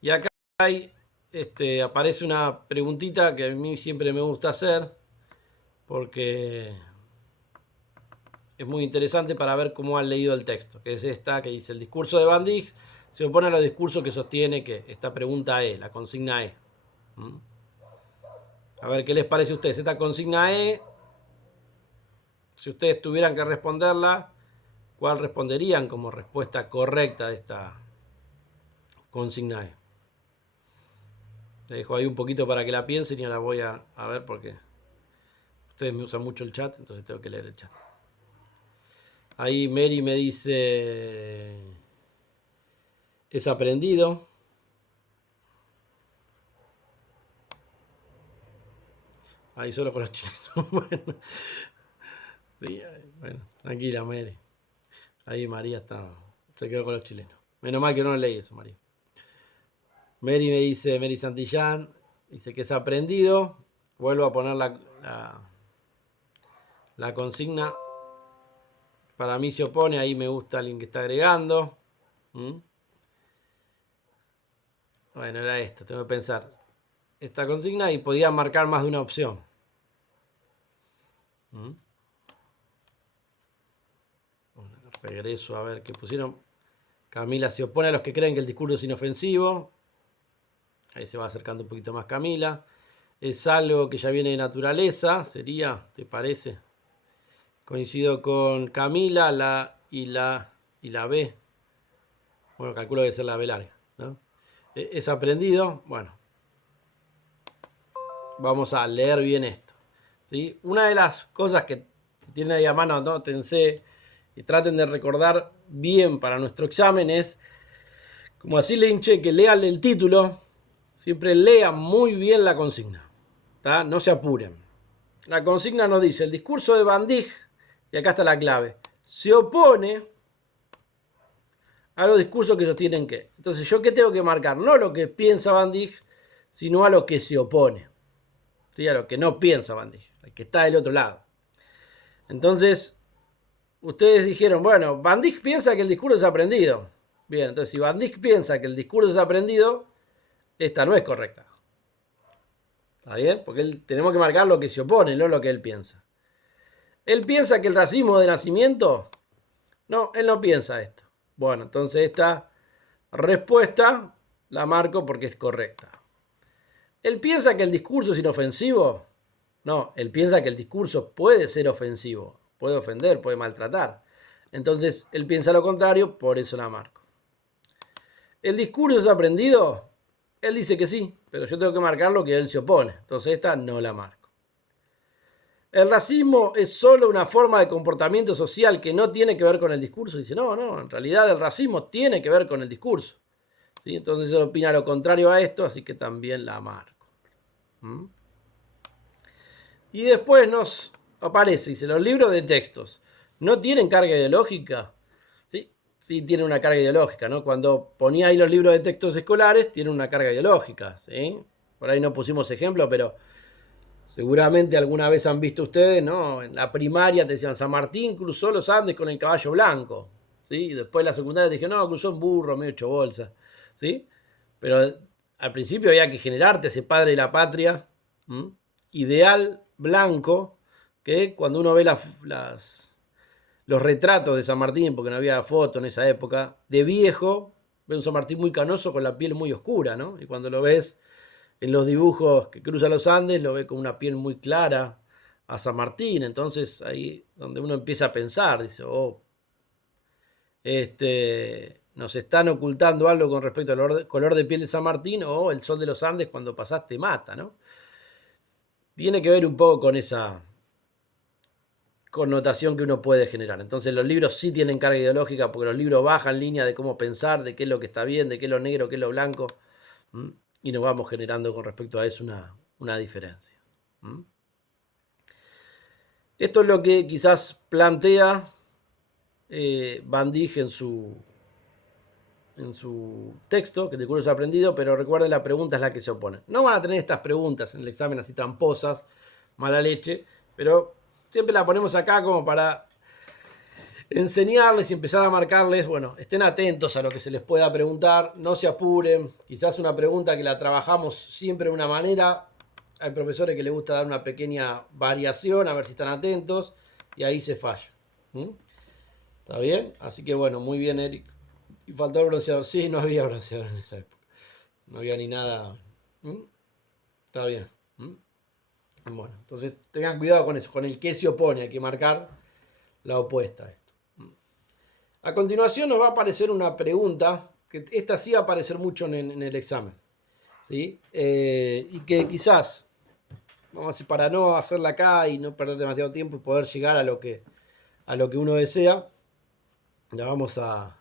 Y acá hay, aparece una preguntita que a mí siempre me gusta hacer, porque es muy interesante para ver cómo han leído el texto, que es esta que dice: el discurso de Van Dijk se opone a los discursos que sostiene que esta pregunta E, la consigna E. ¿Mm? A ver qué les parece a ustedes. Esta consigna E, si ustedes tuvieran que responderla, ¿cuál responderían como respuesta correcta de esta consigna E? Les dejo ahí un poquito para que la piensen y ahora voy a ver porque ustedes me usan mucho el chat, entonces tengo que leer el chat. Ahí Mary me dice: es aprendido. Ahí solo con los chilenos. Bueno, sí, bueno, tranquila, Mary. Ahí María se quedó con los chilenos. Menos mal que no leí eso, María. Mary me dice, Mary Santillán, dice que es aprendido. Vuelvo a poner la consigna. Para mí se opone, ahí me gusta alguien que está agregando. ¿Mm? Bueno, era esto, tengo que pensar. Esta consigna y podía marcar más de una opción. ¿Mm? Bueno, regreso a ver qué pusieron. Camila se opone a los que creen que el discurso es inofensivo. Ahí se va acercando un poquito más Camila. Es algo que ya viene de naturaleza, sería, ¿te parece? Coincido con Camila, la B. Bueno, calculo que debe ser la B larga, ¿no? Es aprendido. Bueno, vamos a leer bien esto, ¿sí? Una de las cosas que tienen ahí a mano, anótense y traten de recordar bien para nuestro examen es, como así le hinché, que lean el título, siempre lean muy bien la consigna, ¿tá? No se apuren. La consigna nos dice: el discurso de Van Dijk, y acá está la clave, se opone a los discursos que sostienen que. Entonces, ¿yo qué tengo que marcar? No lo que piensa Van Dijk, sino a lo que se opone. ¿Sí? A lo que no piensa Van Dijk, al que está del otro lado. Entonces, ustedes dijeron, bueno, Van Dijk piensa que el discurso es aprendido. Bien, entonces si Van Dijk piensa que el discurso es aprendido, esta no es correcta. ¿Está bien? Porque tenemos que marcar lo que se opone, no lo que él piensa. ¿Él piensa que el racismo de nacimiento? No, él no piensa esto. Bueno, entonces esta respuesta la marco porque es correcta. ¿Él piensa que el discurso es inofensivo? No, él piensa que el discurso puede ser ofensivo, puede ofender, puede maltratar. Entonces, él piensa lo contrario, por eso la marco. ¿El discurso es aprendido? Él dice que sí, pero yo tengo que marcar lo que él se opone. Entonces, esta no la marco. ¿El racismo es solo una forma de comportamiento social que no tiene que ver con el discurso? Dice, no, en realidad el racismo tiene que ver con el discurso. ¿Sí? Entonces, él opina lo contrario a esto, así que también la marco. ¿Mm? Y después nos aparece, dice, los libros de textos no tienen carga ideológica. Sí, sí tienen una carga ideológica, ¿no? Cuando ponía ahí los libros de textos escolares, tienen una carga ideológica, ¿sí? Por ahí no pusimos ejemplo, pero seguramente alguna vez han visto ustedes, ¿no? En la primaria te decían: San Martín cruzó los Andes con el caballo blanco, ¿sí? Y después en la secundaria te dije, no, cruzó en burro, medio hecho bolsa, ¿sí? Pero al principio había que generarte ese padre de la patria, ¿m? Ideal blanco, que cuando uno ve los retratos de San Martín, porque no había foto en esa época, de viejo, ve un San Martín muy canoso con la piel muy oscura, ¿no? Y cuando lo ves en los dibujos que cruza los Andes, lo ve con una piel muy clara a San Martín. Entonces ahí donde uno empieza a pensar, dice, oh, nos están ocultando algo con respecto al color de piel de San Martín, o el sol de los Andes cuando pasaste mata, ¿no? Tiene que ver un poco con esa connotación que uno puede generar. Entonces los libros sí tienen carga ideológica, porque los libros bajan línea de cómo pensar, de qué es lo que está bien, de qué es lo negro, qué es lo blanco, y nos vamos generando con respecto a eso una diferencia. Esto es lo que quizás plantea Van Dijk en su texto, que el discurso es aprendido, pero recuerden, la pregunta es la que se opone. No van a tener estas preguntas en el examen así tramposas, mala leche, pero siempre la ponemos acá como para enseñarles y empezar a marcarles, bueno, estén atentos a lo que se les pueda preguntar, no se apuren, quizás una pregunta que la trabajamos siempre de una manera, hay profesores que les gusta dar una pequeña variación, a ver si están atentos, y ahí se falla. ¿Mm? ¿Está bien? Así que bueno, muy bien, Eric. ¿Y faltó el bronceador? Sí, no había bronceador en esa época. No había ni nada. ¿Mm? Está bien. ¿Mm? Bueno, entonces tengan cuidado con eso, con el que se opone, hay que marcar la opuesta a esto. A continuación nos va a aparecer una pregunta, que esta sí va a aparecer mucho en el examen, ¿sí? Y que quizás, vamos a decir, para no hacerla acá y no perder demasiado tiempo y poder llegar a lo que uno desea, la vamos a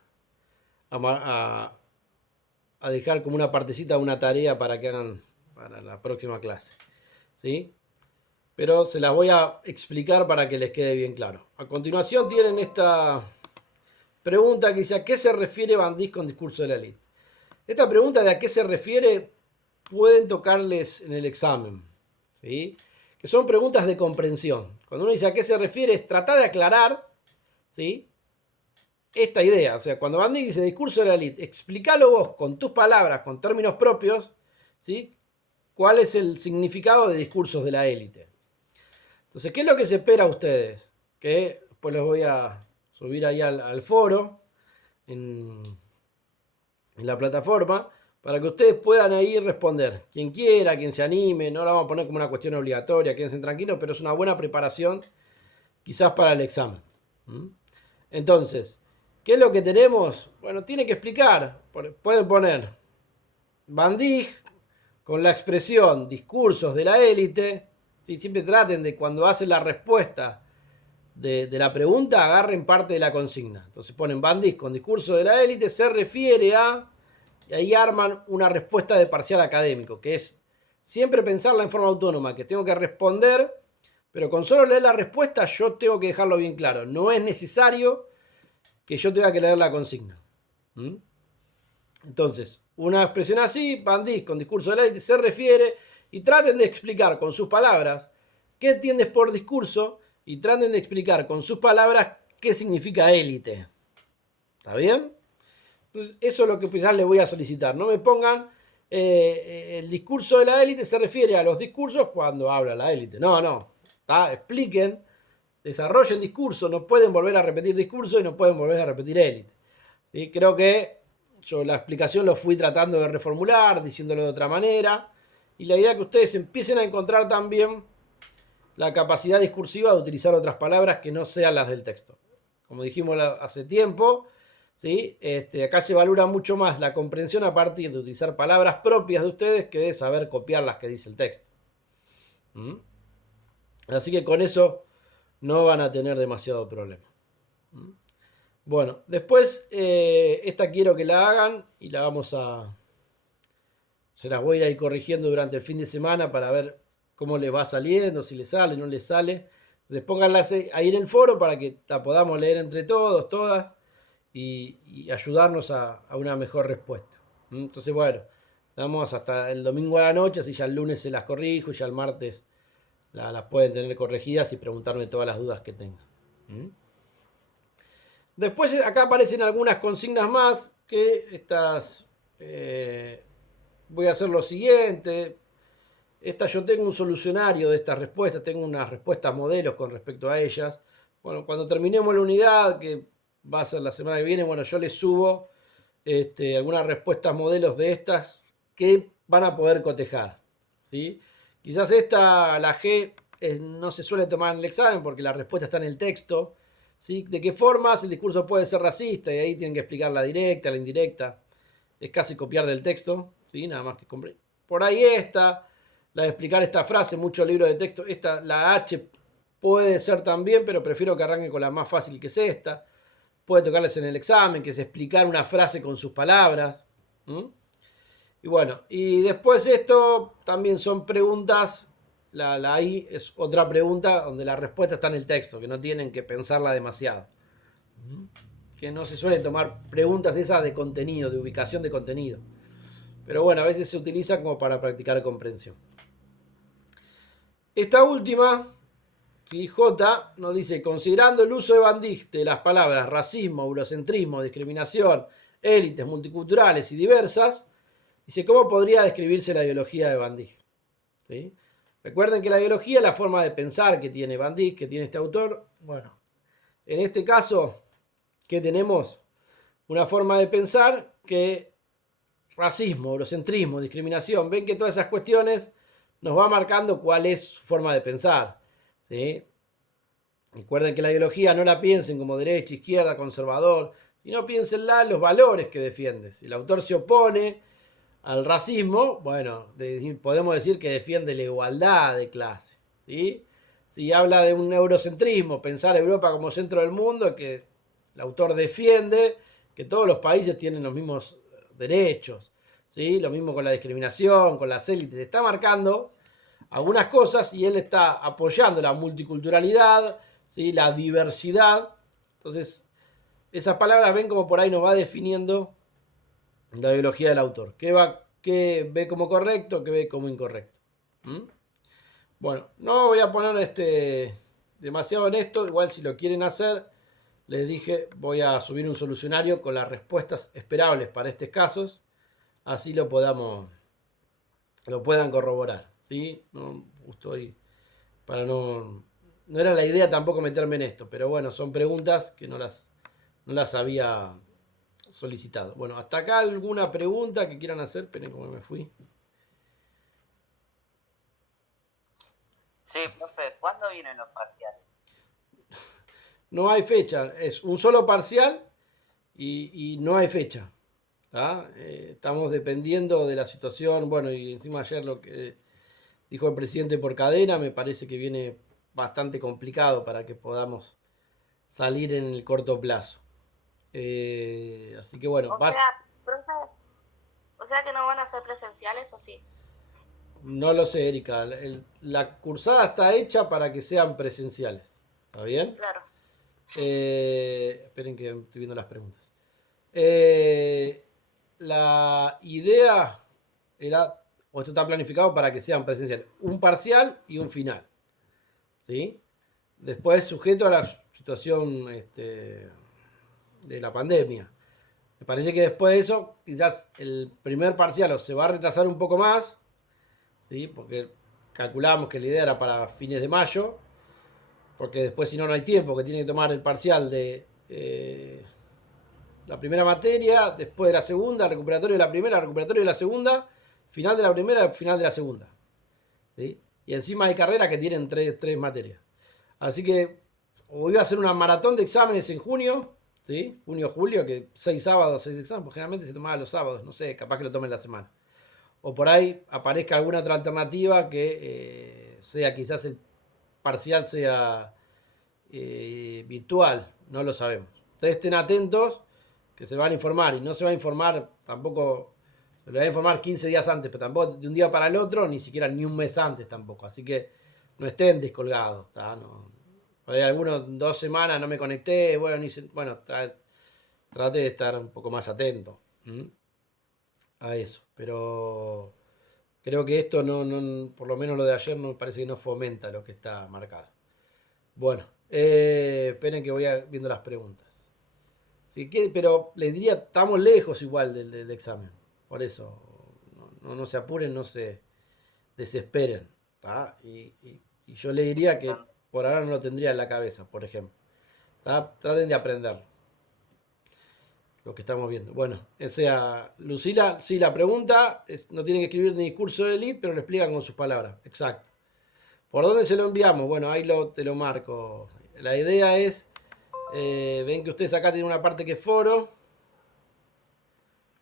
dejar como una partecita, una tarea para que hagan para la próxima clase, ¿sí? Pero se las voy a explicar para que les quede bien claro. A continuación tienen esta pregunta que dice: ¿a qué se refiere Van Dijk con discurso de la élite? Esta pregunta de a qué se refiere pueden tocarles en el examen, ¿sí? Que son preguntas de comprensión. Cuando uno dice a qué se refiere, es tratar de aclarar, ¿sí?, esta idea. O sea, cuando Van Dijk dice discurso de la élite, explícalo vos con tus palabras, con términos propios, ¿sí?, cuál es el significado de discursos de la élite. Entonces, ¿qué es lo que se espera a ustedes? Que después los voy a subir ahí al foro, en la plataforma, para que ustedes puedan ahí responder. Quien quiera, quien se anime, no la vamos a poner como una cuestión obligatoria, quédense tranquilos, pero es una buena preparación quizás para el examen. Entonces, ¿qué es lo que tenemos? Bueno, tiene que explicar. Pueden poner Van Dijk con la expresión discursos de la élite. ¿Sí? Siempre traten de, cuando hacen la respuesta de la pregunta, agarren parte de la consigna. Entonces ponen Van Dijk con discurso de la élite, se refiere a... Y ahí arman una respuesta de parcial académico, que es siempre pensarla en forma autónoma, que tengo que responder, pero con solo leer la respuesta yo tengo que dejarlo bien claro. No es necesario que yo tenga que leer la consigna. Entonces, una expresión así, Van Dijk con discurso de la élite, se refiere, y traten de explicar con sus palabras qué entiendes por discurso, y traten de explicar con sus palabras qué significa élite. ¿Está bien? Entonces, eso es lo que quizás les voy a solicitar. No me pongan el discurso de la élite se refiere a los discursos cuando habla la élite. No. Expliquen, desarrollen discurso. No pueden volver a repetir discurso y no pueden volver a repetir élite. ¿Sí? Creo que yo la explicación lo fui tratando de reformular, diciéndolo de otra manera. Y la idea es que ustedes empiecen a encontrar también la capacidad discursiva de utilizar otras palabras que no sean las del texto. Como dijimos hace tiempo, ¿sí? Acá se valora mucho más la comprensión a partir de utilizar palabras propias de ustedes que de saber copiar las que dice el texto. Así que con eso no van a tener demasiado problema. Bueno, después esta quiero que la hagan y la vamos a... Se las voy a ir corrigiendo durante el fin de semana para ver cómo les va saliendo, si les sale, no les sale. Entonces pónganlas ahí en el foro para que la podamos leer entre todos, todas, y ayudarnos a una mejor respuesta. Entonces, bueno, damos hasta el domingo a la noche, así ya el lunes se las corrijo y ya el martes las pueden tener corregidas y preguntarme todas las dudas que tengan. Después acá aparecen algunas consignas más que estas... voy a hacer lo siguiente. Yo tengo un solucionario de estas respuestas, tengo unas respuestas modelos con respecto a ellas. Bueno, cuando terminemos la unidad, que va a ser la semana que viene, bueno, yo les subo algunas respuestas modelos de estas que van a poder cotejar, ¿sí? Quizás la G, no se suele tomar en el examen porque la respuesta está en el texto, ¿sí? ¿De qué formas el discurso puede ser racista? Y ahí tienen que explicar la directa, la indirecta. Es casi copiar del texto, ¿sí? Nada más que compré. Por ahí la de explicar esta frase, muchos libros de texto. La H puede ser también, pero prefiero que arranquen con la más fácil, que es esta. Puede tocarles en el examen, que es explicar una frase con sus palabras. Y bueno, y después esto también son preguntas. La I es otra pregunta donde la respuesta está en el texto, que no tienen que pensarla demasiado. Que no se suelen tomar preguntas esas de contenido, de ubicación de contenido. Pero bueno, a veces se utiliza como para practicar comprensión. Esta última ¿sí? J nos dice, considerando el uso de Van Dijk de las palabras racismo, eurocentrismo, discriminación, élites multiculturales y diversas, dice, ¿cómo podría describirse la ideología de Van Dijk? ¿Sí? Recuerden que la ideología es la forma de pensar que tiene Van Dijk, que tiene este autor. Bueno, en este caso, ¿qué tenemos? Una forma de pensar que racismo, eurocentrismo, discriminación, ven que todas esas cuestiones nos va marcando cuál es su forma de pensar. ¿Sí? Recuerden que la ideología no la piensen como derecha, izquierda, conservador, sino piénsenla en los valores que defiende. Si el autor se opone al racismo, bueno, podemos decir que defiende la igualdad de clase. ¿Sí? Si habla de un eurocentrismo, pensar Europa como centro del mundo, que el autor defiende que todos los países tienen los mismos derechos. ¿Sí? Lo mismo con la discriminación, con las élites. Está marcando algunas cosas y él está apoyando la multiculturalidad, ¿sí? La diversidad. Entonces, esas palabras ven como por ahí nos va definiendo la ideología del autor. ¿Qué ve como correcto? ¿Qué ve como incorrecto? ¿Mm? Bueno, no voy a poner demasiado en esto. Igual si lo quieren hacer, les dije, voy a subir un solucionario con las respuestas esperables para estos casos. Así lo puedan corroborar. ¿Sí? No, estoy para no era la idea tampoco meterme en esto, pero bueno, son preguntas que no las había solicitado. Bueno, hasta acá alguna pregunta que quieran hacer, esperen cómo me fui. Sí, profe, ¿cuándo vienen los parciales? No hay fecha, es un solo parcial y no hay fecha. Estamos dependiendo de la situación. Bueno, y encima ayer lo que dijo el presidente por cadena me parece que viene bastante complicado para que podamos salir en el corto plazo. Así que bueno, O sea, profe, o sea que no van a ser presenciales o sí. no lo sé, Erika. La cursada está hecha para que sean presenciales. ¿Está bien? Claro. Esperen que estoy viendo las preguntas. Eh, la idea era, o esto está planificado para que sean presenciales, un parcial y un final. ¿Sí? Después, sujeto a la situación de la pandemia. Me parece que después de eso, quizás el primer parcial o se va a retrasar un poco más, ¿sí? Porque calculábamos que la idea era para fines de mayo, porque después si no, no hay tiempo, que tiene que tomar el parcial de la primera materia, después de la segunda, recuperatorio de la primera, recuperatorio de la segunda, final de la primera, final de la segunda. ¿Sí? Y encima hay carreras que tienen tres materias. Así que o iba a hacer una maratón de exámenes en junio, ¿sí? Junio, julio, que 6 sábados, 6 exámenes, porque generalmente se tomaba los sábados, no sé, capaz que lo tomen la semana. O por ahí aparezca alguna otra alternativa que sea quizás el parcial sea virtual, no lo sabemos. Ustedes estén atentos, que se van a informar y no se va a informar tampoco, se lo va a informar 15 días antes, pero tampoco de un día para el otro, ni siquiera ni un mes antes tampoco. Así que no estén descolgados, No, hay algunos 2 semanas no me conecté, bueno, trate de estar un poco más atento a eso, pero creo que esto por lo menos lo de ayer no parece que no fomenta lo que está marcado. Bueno, esperen que voy viendo las preguntas. Pero les diría, estamos lejos igual del examen. Por eso, no se apuren, no se desesperen. Y yo le diría que por ahora no lo tendría en la cabeza, por ejemplo. Traten de aprenderlo. Lo que estamos viendo. Bueno, o sea, Lucila, sí, la pregunta no tienen que escribir ni curso de elite, pero lo explican con sus palabras. Exacto. ¿Por dónde se lo enviamos? Bueno, ahí te lo marco. La idea es, ven que ustedes acá tienen una parte que es foro.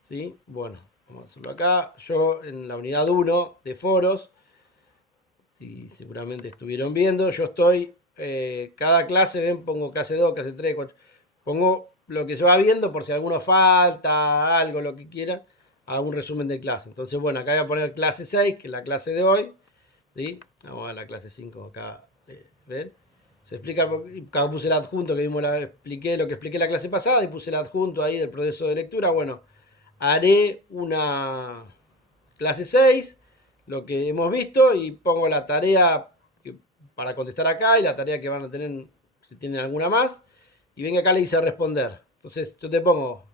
¿Sí? Bueno, vamos a hacerlo acá. Yo en la unidad 1 de foros, si seguramente estuvieron viendo, yo estoy, cada clase, ven, pongo clase 2, clase 3, 4, pongo lo que se va viendo por si alguno falta, algo, lo que quiera, hago un resumen de clase. Entonces, bueno, acá voy a poner clase 6, que es la clase de hoy. ¿Sí? Vamos a la clase 5 acá, ¿ven? Se explica, acá puse el adjunto que expliqué lo que expliqué la clase pasada y puse el adjunto ahí del proceso de lectura. Bueno, haré una clase 6, lo que hemos visto, y pongo la tarea que para contestar acá y la tarea que van a tener, si tienen alguna más. Y venga acá le dice responder. Entonces yo te pongo,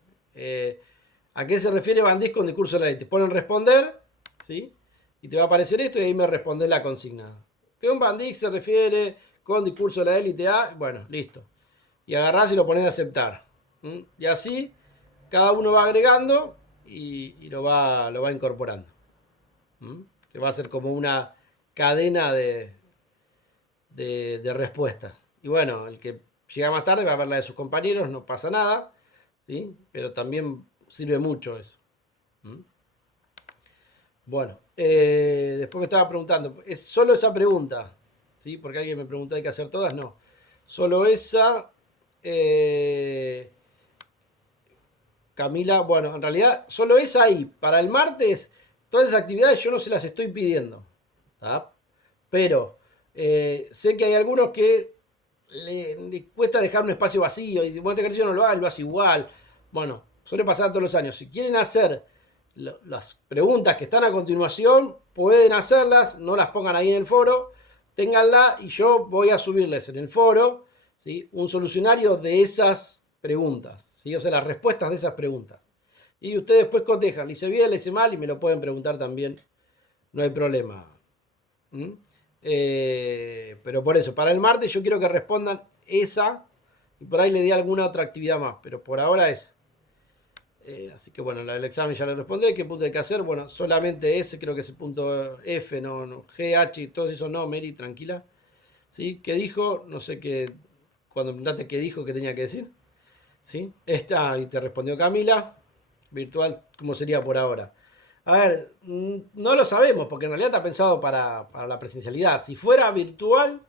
¿a qué se refiere Van Dijk con discurso de la ley? Te ponen responder, ¿sí? Y te va a aparecer esto y ahí me respondes la consigna. Teón Van Dijk se refiere con discurso de la élite a, bueno, listo. Y agarrás y lo ponés a aceptar. Y así cada uno va agregando y lo va incorporando. Que va a ser como una cadena de respuestas. Y bueno, el que llega más tarde va a ver la de sus compañeros, no pasa nada, ¿sí? Pero también sirve mucho eso. Bueno, después me estaba preguntando, ¿es solo esa pregunta? ¿Sí? Porque alguien me preguntó, ¿hay que hacer todas? No. Solo esa. Camila, bueno, en realidad solo esa ahí. Para el martes, todas esas actividades yo no se las estoy pidiendo. ¿Tá? Pero sé que hay algunos que le cuesta dejar un espacio vacío. Y si bueno, este ejercicio no lo hagas, lo hace igual. Bueno, suele pasar todos los años. Si quieren hacer las preguntas que están a continuación, pueden hacerlas, no las pongan ahí en el foro, ténganla y yo voy a subirles en el foro, ¿sí? Un solucionario de esas preguntas, ¿sí? O sea, las respuestas de esas preguntas. Y ustedes después cotejan, le hice bien, le hice mal y me lo pueden preguntar también, no hay problema. Pero por eso, para el martes yo quiero que respondan esa y por ahí le di alguna otra actividad más, pero por ahora es. Así que bueno, el examen ya le respondí. ¿Qué punto hay que hacer? Bueno, solamente ese, creo que es el punto F, no, G, H, todos esos no, Mary, tranquila. ¿Sí? ¿Qué dijo? No sé qué. Cuando me preguntaste qué dijo, qué tenía que decir. ¿Sí? Esta, y te respondió Camila. Virtual, ¿cómo sería por ahora? A ver, no lo sabemos, porque en realidad está pensado para la presencialidad. Si fuera virtual,